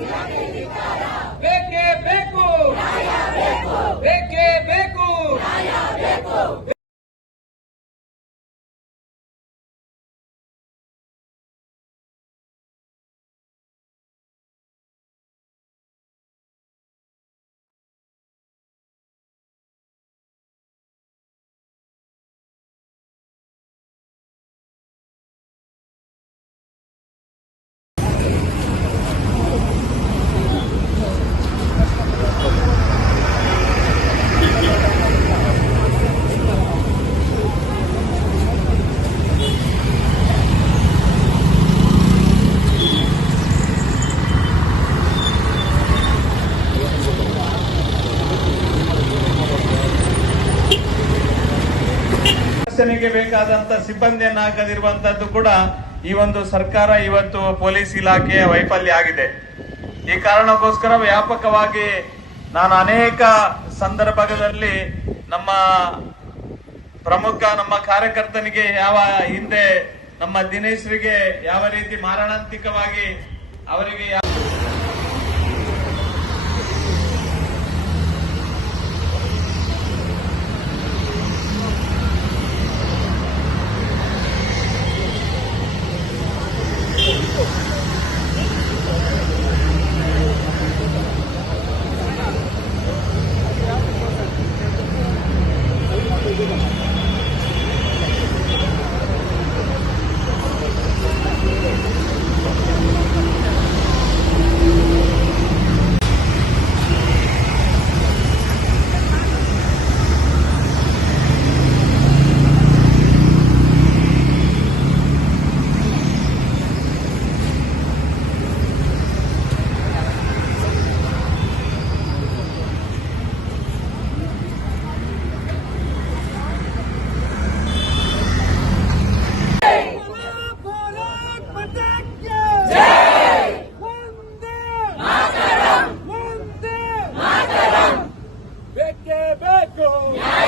Thank you. ಸ್ಟೇಷನ್ಗೆ ಬೇಕಾದಂತ ಸಿಬ್ಬಂದಿಯನ್ನು ಹಾಕದಿರುವಂತದ್ದು ಕೂಡ ಈ ಒಂದು ಸರ್ಕಾರ ಇವತ್ತು ಪೊಲೀಸ್ ಇಲಾಖೆಯ ವೈಫಲ್ಯ ಆಗಿದೆ. ಈ ಕಾರಣಕ್ಕೋಸ್ಕರ ವ್ಯಾಪಕವಾಗಿ ನಾನು ಅನೇಕ ಸಂದರ್ಭಗಳಲ್ಲಿ ನಮ್ಮ ಪ್ರಮುಖ, ನಮ್ಮ ಕಾರ್ಯಕರ್ತನಿಗೆ ಯಾವ ಹಿಂದೆ ನಮ್ಮ ದಿನೇಶ್ರಿಗೆ ಯಾವ ರೀತಿ ಮಾರಣಾಂತಿಕವಾಗಿ ಅವರಿಗೆ Go. Yeah!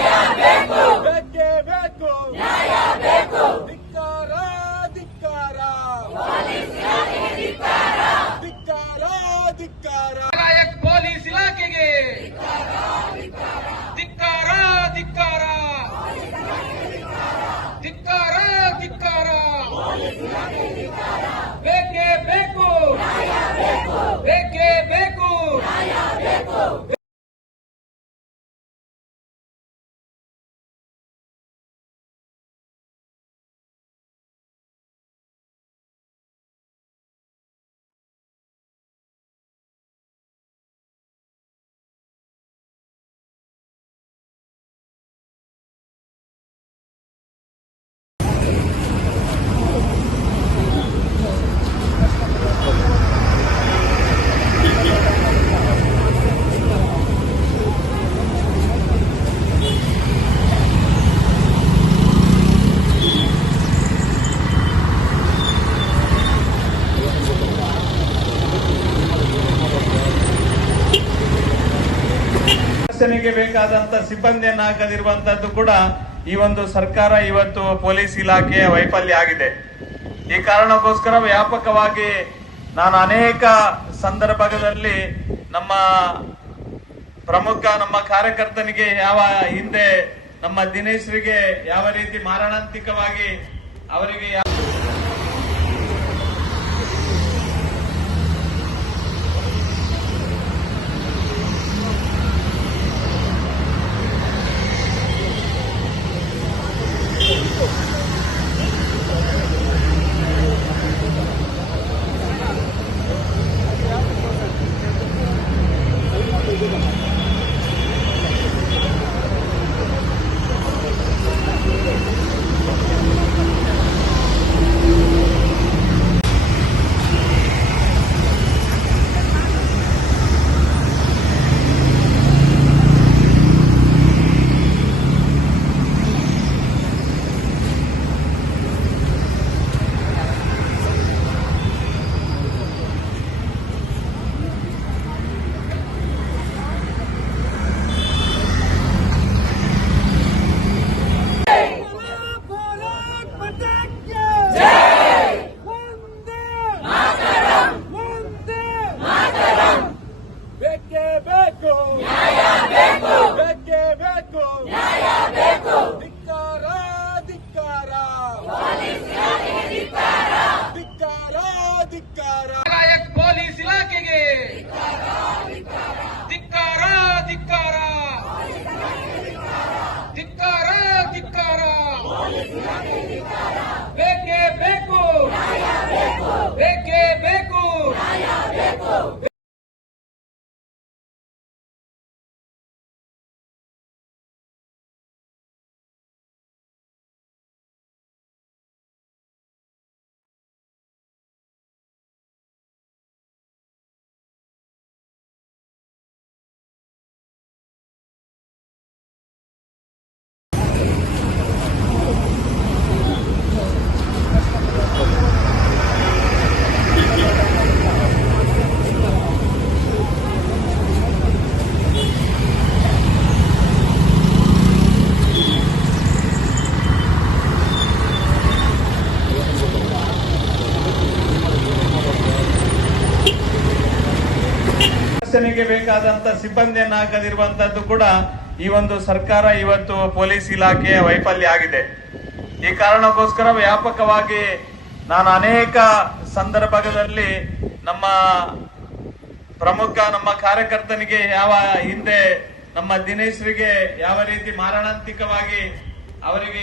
ಬೇಕಾದಂತ ಸಿಬ್ಬಂದಿಯನ್ನು ಹಾಕದಿರುವಂತದ್ದು ಕೂಡ ಈ ಒಂದು ಸರ್ಕಾರ ಇವತ್ತು ಪೊಲೀಸ್ ಇಲಾಖೆಯ ವೈಫಲ್ಯ ಆಗಿದೆ. ಈ ಕಾರಣಕ್ಕೋಸ್ಕರ ವ್ಯಾಪಕವಾಗಿ ನಾನು ಅನೇಕ ಸಂದರ್ಭಗಳಲ್ಲಿ ನಮ್ಮ ಪ್ರಮುಖ, ನಮ್ಮ ಕಾರ್ಯಕರ್ತನಿಗೆ ಯಾವ ಹಿಂದೆ ನಮ್ಮ ದಿನೇಶ್ರಿಗೆ ಯಾವ ರೀತಿ ಮಾರಣಾಂತಿಕವಾಗಿ ಅವರಿಗೆ ರಕ್ಷಣೆಗೆ ಬೇಕಾದಂತ ಸಿಬ್ಬಂದಿಯನ್ನು ಹಾಕದಿರುವಂತದ್ದು ಕೂಡ ಈ ಒಂದು ಸರ್ಕಾರ ಇವತ್ತು ಪೊಲೀಸ್ ಇಲಾಖೆಯ ವೈಫಲ್ಯ ಆಗಿದೆ. ಈ ಕಾರಣಕ್ಕೋಸ್ಕರ ವ್ಯಾಪಕವಾಗಿ ನಾನು ಅನೇಕ ಸಂದರ್ಭಗಳಲ್ಲಿ ನಮ್ಮ ಪ್ರಮುಖ, ನಮ್ಮ ಕಾರ್ಯಕರ್ತನಿಗೆ ಯಾವ ಹಿಂದೆ ನಮ್ಮ ದಿನೇಶ್ರಿಗೆ ಯಾವ ರೀತಿ ಮಾರಣಾಂತಿಕವಾಗಿ ಅವರಿಗೆ